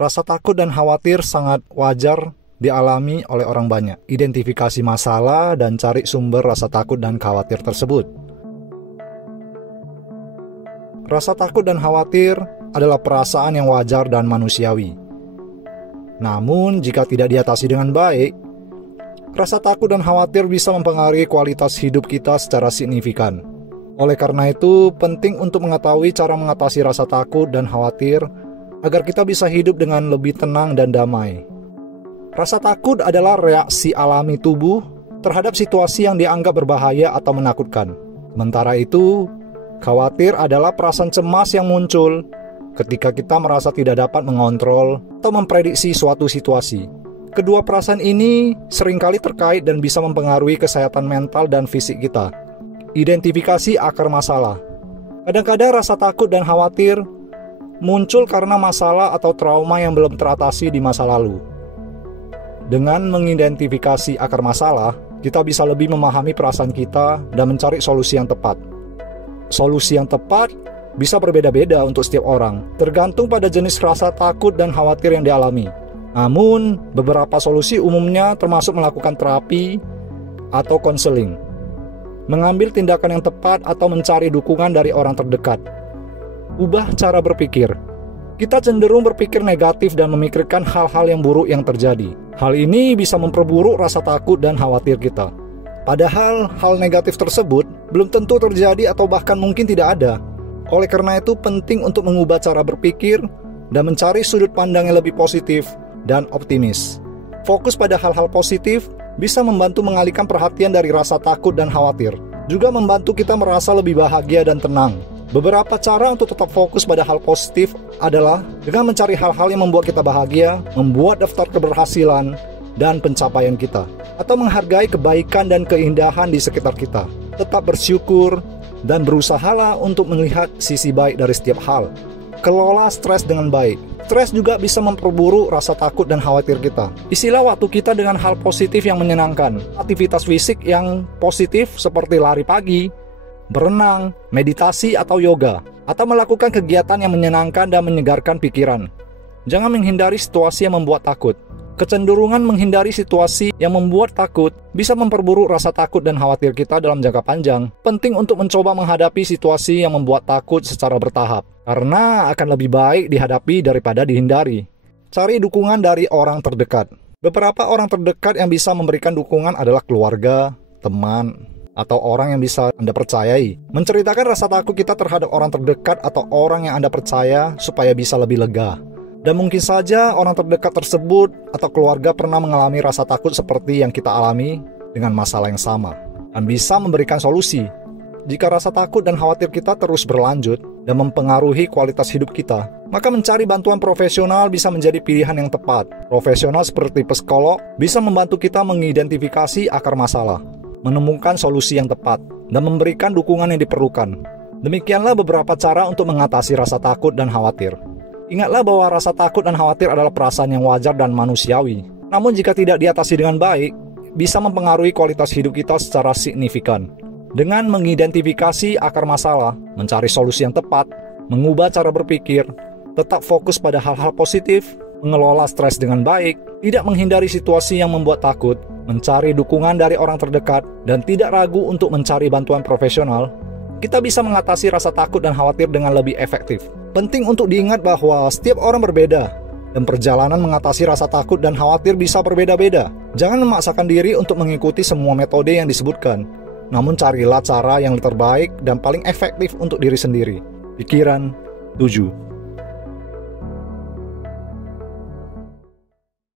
Rasa takut dan khawatir sangat wajar dialami oleh orang banyak. Identifikasi masalah dan cari sumber rasa takut dan khawatir tersebut. Rasa takut dan khawatir adalah perasaan yang wajar dan manusiawi. Namun, jika tidak diatasi dengan baik, rasa takut dan khawatir bisa mempengaruhi kualitas hidup kita secara signifikan. Oleh karena itu, penting untuk mengetahui cara mengatasi rasa takut dan khawatir agar kita bisa hidup dengan lebih tenang dan damai. Rasa takut adalah reaksi alami tubuh terhadap situasi yang dianggap berbahaya atau menakutkan. Sementara itu, khawatir adalah perasaan cemas yang muncul ketika kita merasa tidak dapat mengontrol atau memprediksi suatu situasi. Kedua perasaan ini seringkali terkait dan bisa mempengaruhi kesehatan mental dan fisik kita. Identifikasi akar masalah. Kadang-kadang rasa takut dan khawatir muncul karena masalah atau trauma yang belum teratasi di masa lalu. Dengan mengidentifikasi akar masalah, kita bisa lebih memahami perasaan kita dan mencari solusi yang tepat. Solusi yang tepat bisa berbeda-beda untuk setiap orang, tergantung pada jenis rasa takut dan khawatir yang dialami. Namun, beberapa solusi umumnya termasuk melakukan terapi atau konseling, mengambil tindakan yang tepat atau mencari dukungan dari orang terdekat. Ubah cara berpikir. Kita cenderung berpikir negatif dan memikirkan hal-hal yang buruk yang terjadi. Hal ini bisa memperburuk rasa takut dan khawatir kita. Padahal hal negatif tersebut belum tentu terjadi atau bahkan mungkin tidak ada. Oleh karena itu penting untuk mengubah cara berpikir dan mencari sudut pandang yang lebih positif dan optimis. Fokus pada hal-hal positif bisa membantu mengalihkan perhatian dari rasa takut dan khawatir. Juga membantu kita merasa lebih bahagia dan tenang. Beberapa cara untuk tetap fokus pada hal positif adalah dengan mencari hal-hal yang membuat kita bahagia, membuat daftar keberhasilan dan pencapaian kita, atau menghargai kebaikan dan keindahan di sekitar kita. Tetap bersyukur dan berusahalah untuk melihat sisi baik dari setiap hal. Kelola stres dengan baik. Stres juga bisa memperburuk rasa takut dan khawatir kita. Isilah waktu kita dengan hal positif yang menyenangkan. Aktivitas fisik yang positif seperti lari pagi, berenang, meditasi atau yoga, atau melakukan kegiatan yang menyenangkan dan menyegarkan pikiran. Jangan menghindari situasi yang membuat takut. Kecenderungan menghindari situasi yang membuat takut bisa memperburuk rasa takut dan khawatir kita dalam jangka panjang. Penting untuk mencoba menghadapi situasi yang membuat takut secara bertahap, karena akan lebih baik dihadapi daripada dihindari. Cari dukungan dari orang terdekat. Beberapa orang terdekat yang bisa memberikan dukungan adalah keluarga, teman, atau orang yang bisa Anda percayai. Menceritakan rasa takut kita terhadap orang terdekat atau orang yang Anda percaya supaya bisa lebih lega. Dan mungkin saja orang terdekat tersebut atau keluarga pernah mengalami rasa takut seperti yang kita alami dengan masalah yang sama, dan bisa memberikan solusi. Jika rasa takut dan khawatir kita terus berlanjut dan mempengaruhi kualitas hidup kita, maka mencari bantuan profesional bisa menjadi pilihan yang tepat. Profesional seperti psikolog bisa membantu kita mengidentifikasi akar masalah, menemukan solusi yang tepat, dan memberikan dukungan yang diperlukan. Demikianlah beberapa cara untuk mengatasi rasa takut dan khawatir. Ingatlah bahwa rasa takut dan khawatir adalah perasaan yang wajar dan manusiawi. Namun jika tidak diatasi dengan baik, bisa mempengaruhi kualitas hidup kita secara signifikan. Dengan mengidentifikasi akar masalah, mencari solusi yang tepat, mengubah cara berpikir, tetap fokus pada hal-hal positif, mengelola stres dengan baik, tidak menghindari situasi yang membuat takut, mencari dukungan dari orang terdekat, dan tidak ragu untuk mencari bantuan profesional, kita bisa mengatasi rasa takut dan khawatir dengan lebih efektif. Penting untuk diingat bahwa setiap orang berbeda, dan perjalanan mengatasi rasa takut dan khawatir bisa berbeda-beda. Jangan memaksakan diri untuk mengikuti semua metode yang disebutkan, namun carilah cara yang terbaik dan paling efektif untuk diri sendiri. Pikiran 7.